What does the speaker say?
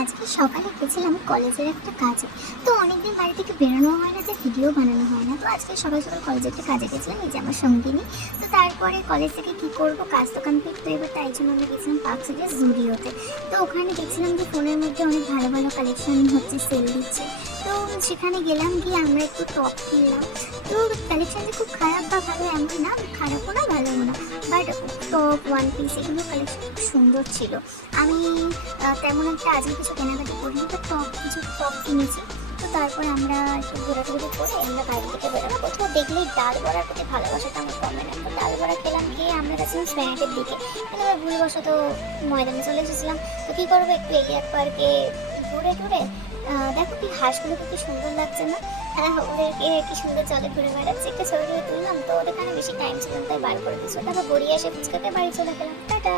আজকে সকালে গেছিলাম কলেজের একটা কাজে। তো অনেকদিন বাড়ি থেকে বেরোনো হয় না, যে ভিডিও বানানো হয় না। তো আজকে সকাল সকাল কলেজে একটা কাজে গেছিলাম, এই যে আমার সঙ্গিনী। তো তারপরে কলেজ থেকে কি করব, কাজ তো কমপ্লিট, তো এবার তাই জন্য আমরা গেছিলাম পার্ক সিটি জুডিওতে। তো ওখানে দেখছিলাম যে ফোনের মধ্যে অনেক ভালো ভালো কালেকশন হচ্ছে, সেল দিচ্ছে। তো সেখানে গেলাম, গিয়ে আমরা একটু টপ কিনলাম। তো কালেকশন যে খুব খারাপ বা ভালো এমন না, খারাপও না ভালোও না, বাট টপ ওয়ান পিস এগুলো কালেকশন খুব সুন্দর ছিল। আমি তেমন একটা আজকে কিছু কেনাকাটি করিনি, তো কিছু টপ কিনেছি। তো তারপর আমরা একটু ঘোরাঘুরি করে আমরা বাড়ি থেকে বেরোবো। কোথাও দেখলেই ডাল বড়ার প্রতি ভালোবাসাটা আমার কমে না। তো ডাল বড়া খেলাম, গিয়ে আমরা গেছিলাম স্প্ল্যানেটের দিকে, কিন্তু আমরা ভুলবশত ময়দানে চলে এসেছিলাম। তো কী করবো, একটু এলিয়াট পার্কে ঘুরে ঘুরে দেখো কি হাঁসগুলোকে কি সুন্দর লাগছে না? হ্যাঁ, ওদেরকে কি সুন্দর জলে ঘুরে বেড়াচ্ছে, একটা ছবি টবি তুললাম। তো ওদের বেশি টাইম ছিল না, তাই বার করে দিচ্ছি। তারপর গড়িয়ে এসে ফুচকাতে বাড়ি চলে গেলাম। টাটা।